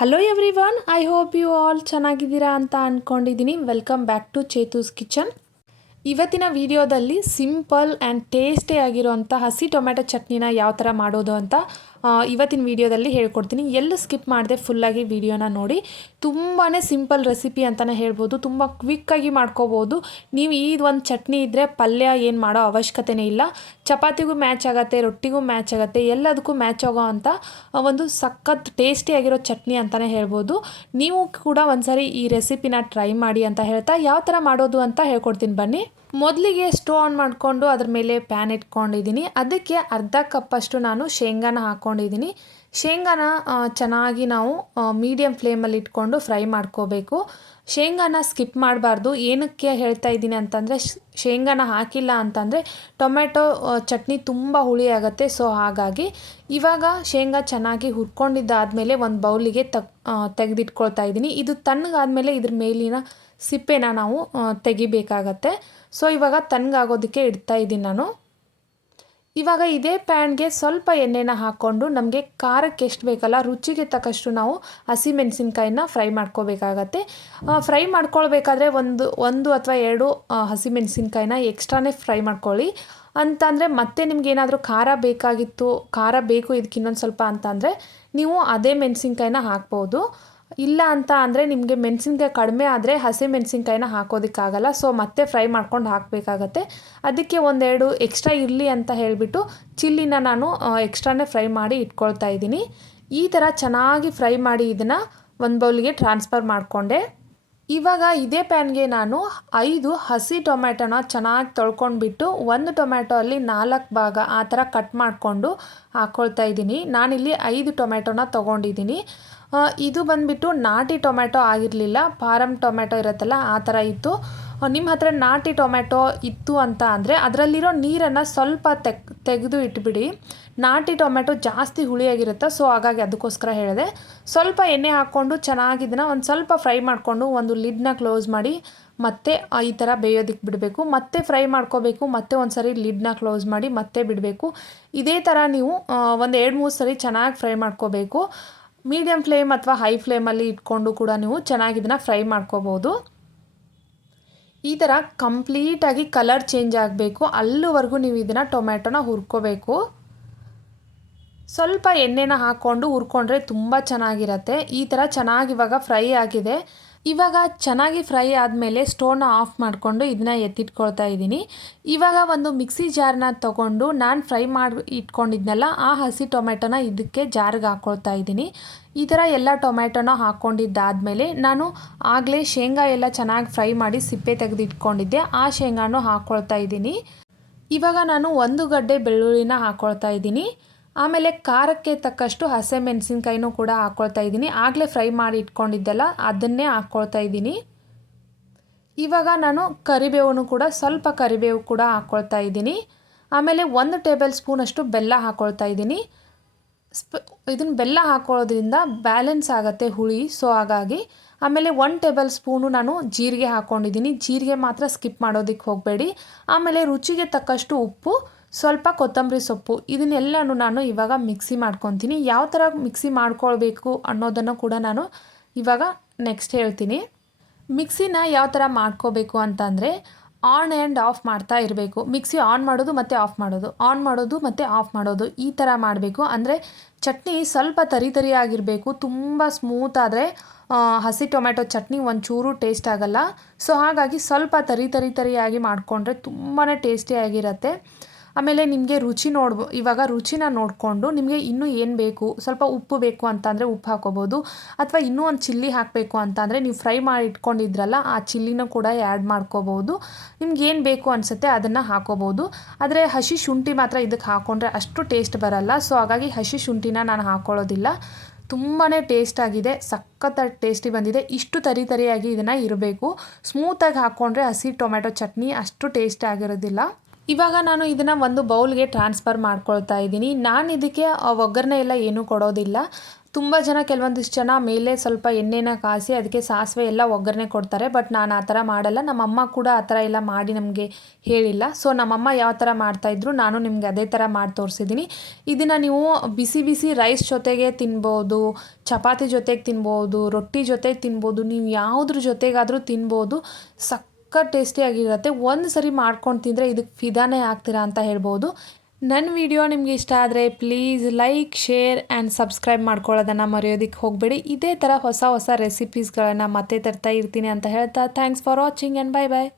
Hello everyone, I hope you all ಚೆನ್ನಾಗಿದ್ದೀರಾ ಅಂತ ಅಂದ್ಕೊಂಡಿದ್ದೀನಿ. Welcome back to Chethu's kitchen. ಇವತ್ತಿನ ವಿಡಿಯೋದಲ್ಲಿ ಸಿಂಪಲ್ ಆ್ಯಂಡ್ ಟೇಸ್ಟಿ ಆಗಿರೋಂಥ ಹಸಿ ಟೊಮೆಟೊ ಚಟ್ನಿನ ಯಾವ ಥರ ಮಾಡೋದು ಅಂತ ಇವತ್ತಿನ ವಿಡಿಯೋದಲ್ಲಿ ಹೇಳ್ಕೊಡ್ತೀನಿ. ಎಲ್ಲ ಸ್ಕಿಪ್ ಮಾಡದೆ ಫುಲ್ಲಾಗಿ ವಿಡಿಯೋನ ನೋಡಿ. ತುಂಬಾ ಸಿಂಪಲ್ ರೆಸಿಪಿ ಅಂತಲೇ ಹೇಳ್ಬೋದು. ತುಂಬ ಕ್ವಿಕ್ಕಾಗಿ ಮಾಡ್ಕೋಬೋದು. ನೀವು ಈ ಒಂದು ಚಟ್ನಿ ಇದ್ದರೆ ಪಲ್ಯ ಏನು ಮಾಡೋ ಅವಶ್ಯಕತೆನೇ ಇಲ್ಲ. ಚಪಾತಿಗೂ ಮ್ಯಾಚ್ ಆಗುತ್ತೆ, ರೊಟ್ಟಿಗೂ ಮ್ಯಾಚ್ ಆಗುತ್ತೆ, ಎಲ್ಲದಕ್ಕೂ ಮ್ಯಾಚ್ ಆಗೋ ಅಂಥ ಒಂದು ಸಖತ್ ಟೇಸ್ಟಿಯಾಗಿರೋ ಚಟ್ನಿ ಅಂತಲೇ ಹೇಳ್ಬೋದು. ನೀವು ಕೂಡ ಒಂದ್ಸರಿ ಈ ರೆಸಿಪಿನ ಟ್ರೈ ಮಾಡಿ ಅಂತ ಹೇಳ್ತಾ ಯಾವ ಥರ ಮಾಡೋದು ಅಂತ ಹೇಳ್ಕೊಡ್ತೀನಿ ಬನ್ನಿ. ಮೊದಲಿಗೆ ಸ್ಟವ್ ಆನ್ ಮಾಡಿಕೊಂಡು ಅದ್ರ ಮೇಲೆ ಪ್ಯಾನ್ ಇಟ್ಕೊಂಡಿದ್ದೀನಿ. ಅದಕ್ಕೆ ಅರ್ಧ ಕಪ್ಪಷ್ಟು ನಾನು ಶೇಂಗಾನ ಹಾಕ್ಕೊಂಡಿದ್ದೀನಿ. ಶೇಂಗಾನ ಚೆನ್ನಾಗಿ ನಾವು ಮೀಡಿಯಮ್ ಫ್ಲೇಮಲ್ಲಿ ಇಟ್ಕೊಂಡು ಫ್ರೈ ಮಾಡ್ಕೋಬೇಕು. ಶೇಂಗಾನ ಸ್ಕಿಪ್ ಮಾಡಬಾರ್ದು. ಏನಕ್ಕೆ ಹೇಳ್ತಾ ಇದ್ದೀನಿ ಅಂತಂದರೆ, ಶೇಂಗಾನ ಹಾಕಿಲ್ಲ ಅಂತಂದರೆ ಟೊಮೆಟೊ ಚಟ್ನಿ ತುಂಬ ಹುಳಿ ಆಗುತ್ತೆ. ಸೊ ಹಾಗಾಗಿ ಇವಾಗ ಶೇಂಗಾ ಚೆನ್ನಾಗಿ ಹುರ್ಕೊಂಡಿದ್ದಾದಮೇಲೆ ಒಂದು ಬೌಲಿಗೆ ತೆಗೆದಿಟ್ಕೊಳ್ತಾ ಇದ್ದೀನಿ. ಇದು ತಣ್ಣಗಾದಮೇಲೆ ಇದ್ರ ಮೇಲಿನ ಸಿಪ್ಪೆನ ನಾವು ತೆಗಿಬೇಕಾಗತ್ತೆ. ಸೊ ಇವಾಗ ತಣ್ಣಗಾಗೋದಕ್ಕೆ ಇಡ್ತಾ ಇದ್ದೀನಿ ನಾನು. ಇವಾಗ ಇದೇ ಪ್ಯಾನ್ಗೆ ಸ್ವಲ್ಪ ಎಣ್ಣೆನ ಹಾಕ್ಕೊಂಡು ನಮಗೆ ಖಾರಕ್ಕೆ ಎಷ್ಟು ಬೇಕಲ್ಲ, ರುಚಿಗೆ ತಕ್ಕಷ್ಟು ನಾವು ಹಸಿಮೆಣಸಿನ್ಕಾಯಿನ ಫ್ರೈ ಮಾಡ್ಕೋಬೇಕಾಗತ್ತೆ. ಫ್ರೈ ಮಾಡ್ಕೊಳ್ಬೇಕಾದ್ರೆ ಒಂದು ಅಥವಾ ಎರಡು ಹಸಿಮೆಣಸಿನ್ಕಾಯಿನ ಎಕ್ಸ್ಟ್ರಾನೇ ಫ್ರೈ ಮಾಡ್ಕೊಳ್ಳಿ. ಅಂತಂದರೆ ಮತ್ತೆ ನಿಮ್ಗೇನಾದರೂ ಖಾರ ಬೇಕಾಗಿತ್ತು, ಖಾರ ಬೇಕು ಇದಕ್ಕೆ ಇನ್ನೊಂದು ಸ್ವಲ್ಪ ಅಂತಂದರೆ ನೀವು ಅದೇ ಮೆಣಸಿನ್ಕಾಯಿನ ಹಾಕ್ಬೋದು. ಇಲ್ಲ ಅಂತ ಅಂದರೆ ನಿಮಗೆ ಮೆಣಸಿನ್ಕಾಯಿ ಕಡಿಮೆ ಆದರೆ ಹಸಿ ಮೆಣಸಿನ್ಕಾಯಿನ ಹಾಕೋದಕ್ಕಾಗಲ್ಲ. ಸೊ ಮತ್ತೆ ಫ್ರೈ ಮಾಡ್ಕೊಂಡು ಹಾಕಬೇಕಾಗತ್ತೆ. ಅದಕ್ಕೆ ಒಂದೆರಡು ಎಕ್ಸ್ಟ್ರಾ ಇರಲಿ ಅಂತ ಹೇಳಿಬಿಟ್ಟು ಚಿಲ್ಲಿನ ನಾನು ಎಕ್ಸ್ಟ್ರಾನೇ ಫ್ರೈ ಮಾಡಿ ಇಟ್ಕೊಳ್ತಾ ಇದ್ದೀನಿ. ಈ ಥರ ಚೆನ್ನಾಗಿ ಫ್ರೈ ಮಾಡಿ ಇದನ್ನು ಒಂದು ಬೌಲಿಗೆ ಟ್ರಾನ್ಸ್ಫರ್ ಮಾಡಿಕೊಂಡೆ. ಇವಾಗ ಇದೇ ಪ್ಯಾನ್ಗೆ ನಾನು 5 ಹಸಿ ಟೊಮೆಟೊನ ಚೆನ್ನಾಗಿ ತೊಳ್ಕೊಂಡ್ಬಿಟ್ಟು ಒಂದು ಟೊಮೆಟೊ ಅಲ್ಲಿ 4 ಭಾಗ ಆ ಥರ ಕಟ್ ಮಾಡಿಕೊಂಡು ಹಾಕ್ಕೊಳ್ತಾ ಇದ್ದೀನಿ. ನಾನಿಲ್ಲಿ 5 ಟೊಮೆಟೊನ ತೊಗೊಂಡಿದ್ದೀನಿ. ಇದು ಬಂದುಬಿಟ್ಟು ನಾಟಿ ಟೊಮೆಟೊ ಆಗಿರಲಿಲ್ಲ, ಫಾರಮ್ ಟೊಮೆಟೊ ಇರುತ್ತಲ್ಲ ಆ ಥರ ಇತ್ತು. ನಿಮ್ಮ ಹತ್ರ ನಾಟಿ ಟೊಮೆಟೊ ಇತ್ತು ಅಂತ ಅಂದರೆ ಅದರಲ್ಲಿರೋ ನೀರನ್ನು ಸ್ವಲ್ಪ ತೆಗೆದು ಇಟ್ಬಿಡಿ. ನಾಟಿ ಟೊಮೆಟೊ ಜಾಸ್ತಿ ಹುಳಿಯಾಗಿರುತ್ತೆ. ಸೊ ಹಾಗಾಗಿ ಅದಕ್ಕೋಸ್ಕರ ಹೇಳಿದೆ. ಸ್ವಲ್ಪ ಎಣ್ಣೆ ಹಾಕ್ಕೊಂಡು ಚೆನ್ನಾಗಿ ಇದನ್ನು ಒಂದು ಸ್ವಲ್ಪ ಫ್ರೈ ಮಾಡಿಕೊಂಡು ಒಂದು ಲಿಡ್ನ ಕ್ಲೋಸ್ ಮಾಡಿ ಮತ್ತೆ ಈ ಥರ ಬೇಯೋದಕ್ಕೆ ಬಿಡಬೇಕು. ಮತ್ತೆ ಫ್ರೈ ಮಾಡ್ಕೋಬೇಕು. ಮತ್ತೆ ಒಂದು ಸರಿ ಲಿಡ್ನ ಕ್ಲೋಸ್ ಮಾಡಿ ಮತ್ತೆ ಬಿಡಬೇಕು. ಇದೇ ಥರ ನೀವು ಒಂದು 2-3 ಸರಿ ಚೆನ್ನಾಗಿ ಫ್ರೈ ಮಾಡ್ಕೋಬೇಕು. ಮೀಡಿಯಮ್ ಫ್ಲೇಮ್ ಅಥವಾ ಹೈ ಫ್ಲೇಮಲ್ಲಿ ಇಟ್ಕೊಂಡು ಕೂಡ ನೀವು ಚೆನ್ನಾಗಿ ಇದನ್ನು ಫ್ರೈ ಮಾಡ್ಕೋಬೋದು. ಈ ಥರ ಕಂಪ್ಲೀಟಾಗಿ ಕಲರ್ ಚೇಂಜ್ ಆಗಬೇಕು. ಅಲ್ಲಿವರೆಗೂ ನೀವು ಇದನ್ನು ಟೊಮೆಟೊನ ಹುರ್ಕೋಬೇಕು. ಸ್ವಲ್ಪ ಎಣ್ಣೆನ ಹಾಕ್ಕೊಂಡು ಹುರ್ಕೊಂಡ್ರೆ ತುಂಬ ಚೆನ್ನಾಗಿರುತ್ತೆ. ಈ ಥರ ಚೆನ್ನಾಗಿ ಇವಾಗ ಫ್ರೈ ಆಗಿದೆ. ಇವಾಗ ಚೆನ್ನಾಗಿ ಫ್ರೈ ಆದಮೇಲೆ ಸ್ಟೋವ್ನ ಆಫ್ ಮಾಡಿಕೊಂಡು ಇದನ್ನ ಎತ್ತಿಟ್ಕೊಳ್ತಾ ಇದ್ದೀನಿ. ಇವಾಗ ಒಂದು ಮಿಕ್ಸಿ ಜಾರ್ನ ತೊಗೊಂಡು ನಾನು ಫ್ರೈ ಮಾಡಿ ಇಟ್ಕೊಂಡಿದ್ನಲ್ಲ ಆ ಹಸಿ ಟೊಮೆಟೊನ ಇದಕ್ಕೆ ಜಾರ್ಗೆ ಹಾಕ್ಕೊಳ್ತಾ ಇದ್ದೀನಿ. ಈ ಥರ ಎಲ್ಲ ಟೊಮೆಟೊನ ಹಾಕ್ಕೊಂಡಿದ್ದಾದಮೇಲೆ ನಾನು ಆಗಲೇ ಶೇಂಗಾ ಎಲ್ಲ ಚೆನ್ನಾಗಿ ಫ್ರೈ ಮಾಡಿ ಸಿಪ್ಪೆ ತೆಗೆದು ಇಟ್ಕೊಂಡಿದ್ದೆ. ಆ ಶೇಂಗಾನು ಹಾಕ್ಕೊಳ್ತಾ ಇದ್ದೀನಿ. ಇವಾಗ ನಾನು 1 ಗಡ್ಡೆ ಬೆಳ್ಳುಳ್ಳಿನ ಹಾಕ್ಕೊಳ್ತಾ ಇದ್ದೀನಿ. ಆಮೇಲೆ ಖಾರಕ್ಕೆ ತಕ್ಕಷ್ಟು ಹಸಿಮೆಣಸಿನ್ಕಾಯಿನೂ ಕೂಡ ಹಾಕ್ಕೊಳ್ತಾ ಇದ್ದೀನಿ. ಆಗಲೇ ಫ್ರೈ ಮಾಡಿ ಇಟ್ಕೊಂಡಿದ್ದೆಲ್ಲ ಅದನ್ನೇ ಹಾಕ್ಕೊಳ್ತಾ ಇದ್ದೀನಿ. ಇವಾಗ ನಾನು ಕರಿಬೇವನ್ನು ಕೂಡ ಸ್ವಲ್ಪ ಕರಿಬೇವು ಕೂಡ ಹಾಕ್ಕೊಳ್ತಾ ಇದ್ದೀನಿ. ಆಮೇಲೆ 1 ಟೇಬಲ್ ಸ್ಪೂನಷ್ಟು ಬೆಲ್ಲ ಹಾಕ್ಕೊಳ್ತಾ ಇದ್ದೀನಿ. ಇದನ್ನು ಬೆಲ್ಲ ಹಾಕ್ಕೊಳ್ಳೋದ್ರಿಂದ ಬ್ಯಾಲೆನ್ಸ್ ಆಗುತ್ತೆ ಹುಳಿ. ಸೊ ಹಾಗಾಗಿ ಆಮೇಲೆ 1 ಟೇಬಲ್ ಸ್ಪೂನು ನಾನು ಜೀರಿಗೆ ಹಾಕ್ಕೊಂಡಿದ್ದೀನಿ. ಜೀರಿಗೆ ಮಾತ್ರ ಸ್ಕಿಪ್ ಮಾಡೋದಕ್ಕೆ ಹೋಗಬೇಡಿ. ಆಮೇಲೆ ರುಚಿಗೆ ತಕ್ಕಷ್ಟು ಉಪ್ಪು, ಸ್ವಲ್ಪ ಕೊತ್ತಂಬರಿ ಸೊಪ್ಪು, ಇದನ್ನೆಲ್ಲನೂ ನಾನು ಇವಾಗ ಮಿಕ್ಸಿ ಮಾಡ್ಕೊತೀನಿ. ಯಾವ ಥರ ಮಿಕ್ಸಿ ಮಾಡ್ಕೊಳ್ಬೇಕು ಅನ್ನೋದನ್ನು ಕೂಡ ನಾನು ಇವಾಗ ನೆಕ್ಸ್ಟ್ ಹೇಳ್ತೀನಿ. ಮಿಕ್ಸಿನ ಯಾವ ಥರ ಮಾಡ್ಕೋಬೇಕು ಅಂತಂದರೆ ಆನ್ ಆ್ಯಂಡ್ ಆಫ್ ಮಾಡ್ತಾ ಇರಬೇಕು. ಮಿಕ್ಸಿ ಆನ್ ಮಾಡೋದು ಮತ್ತು ಆಫ್ ಮಾಡೋದು, ಆನ್ ಮಾಡೋದು ಮತ್ತು ಆಫ್ ಮಾಡೋದು, ಈ ಥರ ಮಾಡಬೇಕು. ಅಂದರೆ ಚಟ್ನಿ ಸ್ವಲ್ಪ ತರಿ ಆಗಿರಬೇಕು. ತುಂಬ ಸ್ಮೂತ್ ಆದರೆ ಹಸಿ ಟೊಮೆಟೊ ಚಟ್ನಿ ಒಂಚೂರು ಟೇಸ್ಟ್ ಆಗೋಲ್ಲ. ಸೊ ಹಾಗಾಗಿ ಸ್ವಲ್ಪ ತರಿಯಾಗಿ ಮಾಡಿಕೊಂಡ್ರೆ ತುಂಬಾ ಟೇಸ್ಟಿಯಾಗಿರುತ್ತೆ. ಆಮೇಲೆ ನಿಮಗೆ ಇವಾಗ ರುಚಿನ ನೋಡಿಕೊಂಡು ನಿಮಗೆ ಇನ್ನೂ ಏನು ಬೇಕು, ಸ್ವಲ್ಪ ಉಪ್ಪು ಬೇಕು ಅಂತಂದರೆ ಉಪ್ಪು ಹಾಕೋಬೋದು. ಅಥವಾ ಇನ್ನೂ ಒಂದು ಚಿಲ್ಲಿ ಹಾಕಬೇಕು ಅಂತಂದರೆ ನೀವು ಫ್ರೈ ಮಾಡಿ ಇಟ್ಕೊಂಡಿದ್ರಲ್ಲ ಆ ಚಿಲ್ಲಿನೂ ಕೂಡ ಆ್ಯಡ್ ಮಾಡ್ಕೋಬೋದು. ನಿಮ್ಗೆ ಏನು ಬೇಕು ಅನಿಸುತ್ತೆ ಅದನ್ನು ಹಾಕೋಬೋದು. ಆದರೆ ಹಸಿ ಶುಂಠಿ ಮಾತ್ರ ಇದಕ್ಕೆ ಹಾಕ್ಕೊಂಡ್ರೆ ಅಷ್ಟು ಟೇಸ್ಟ್ ಬರಲ್ಲ. ಸೊ ಹಾಗಾಗಿ ಹಸಿ ಶುಂಠಿನ ನಾನು ಹಾಕ್ಕೊಳ್ಳೋದಿಲ್ಲ. ತುಂಬಾ ಟೇಸ್ಟಾಗಿದೆ, ಸಖತ್ತಾಗಿ ಟೇಸ್ಟಿ ಬಂದಿದೆ. ಇಷ್ಟು ತರಿಯಾಗಿ ಇದನ್ನು ಇರಬೇಕು. ಸ್ಮೂತಾಗಿ ಹಾಕ್ಕೊಂಡ್ರೆ ಹಸಿ ಟೊಮೆಟೊ ಚಟ್ನಿ ಅಷ್ಟು ಟೇಸ್ಟ್ ಆಗಿರೋದಿಲ್ಲ. ಇವಾಗ ನಾನು ಇದನ್ನು ಒಂದು ಬೌಲ್ಗೆ ಟ್ರಾನ್ಸ್ಫರ್ ಮಾಡ್ಕೊಳ್ತಾ ಇದ್ದೀನಿ. ನಾನು ಇದಕ್ಕೆ ಒಗ್ಗರಣೆ ಎಲ್ಲ ಏನೂ ಕೊಡೋದಿಲ್ಲ. ತುಂಬ ಜನ ಕೆಲವೊಂದಿಷ್ಟು ಜನ ಮೇಲೆ ಸ್ವಲ್ಪ ಎಣ್ಣೆನ ಕಾಸಿ ಅದಕ್ಕೆ ಸಾಸಿವೆ ಎಲ್ಲ ಒಗ್ಗರಣೆ ಕೊಡ್ತಾರೆ. ಬಟ್ ನಾನು ಆ ಥರ ಮಾಡಲ್ಲ. ನಮ್ಮಮ್ಮ ಕೂಡ ಆ ಥರ ಎಲ್ಲ ಮಾಡಿ ನಮಗೆ ಹೇಳಿಲ್ಲ. ಸೊ ನಮ್ಮಮ್ಮ ಯಾವ ಥರ ಮಾಡ್ತಾಯಿದ್ರು ನಾನು ನಿಮಗೆ ಅದೇ ಥರ ಮಾಡಿ ತೋರಿಸಿದ್ದೀನಿ. ಇದನ್ನು ನೀವು ಬಿಸಿ ಬಿಸಿ ರೈಸ್ ಜೊತೆಗೆ ತಿನ್ಬೋದು, ಚಪಾತಿ ಜೊತೆಗೆ ತಿನ್ಬೋದು, ರೊಟ್ಟಿ ಜೊತೆಗೆ ತಿನ್ಬೋದು, ನೀವು ಯಾವುದ್ರ ಜೊತೆಗಾದರೂ ತಿನ್ಬೋದು. ಟೇಸ್ಟಿಯಾಗಿರುತ್ತೆ. ಒಂದು ಸರಿ ಮಾಡ್ಕೊಂಡು ತಿಂದರೆ ಇದಕ್ಕೆ ಫಿದಾನೇ ಆಗ್ತೀರಾ ಅಂತ ಹೇಳ್ಬೋದು. ನನ್ನ ವಿಡಿಯೋ ನಿಮಗೆ ಇಷ್ಟ ಆದರೆ please like, share and subscribe ಮಾಡ್ಕೊಳ್ಳೋದನ್ನು ಮರೆಯೋದಕ್ಕೆ ಹೋಗಬೇಡಿ. ಇದೇ ಥರ ಹೊಸ ಹೊಸ ರೆಸಿಪೀಸ್ಗಳನ್ನು ಮತ್ತೆ ತರ್ತಾ ಇರ್ತೀನಿ ಅಂತ ಹೇಳ್ತಾ thanks for watching and bye bye.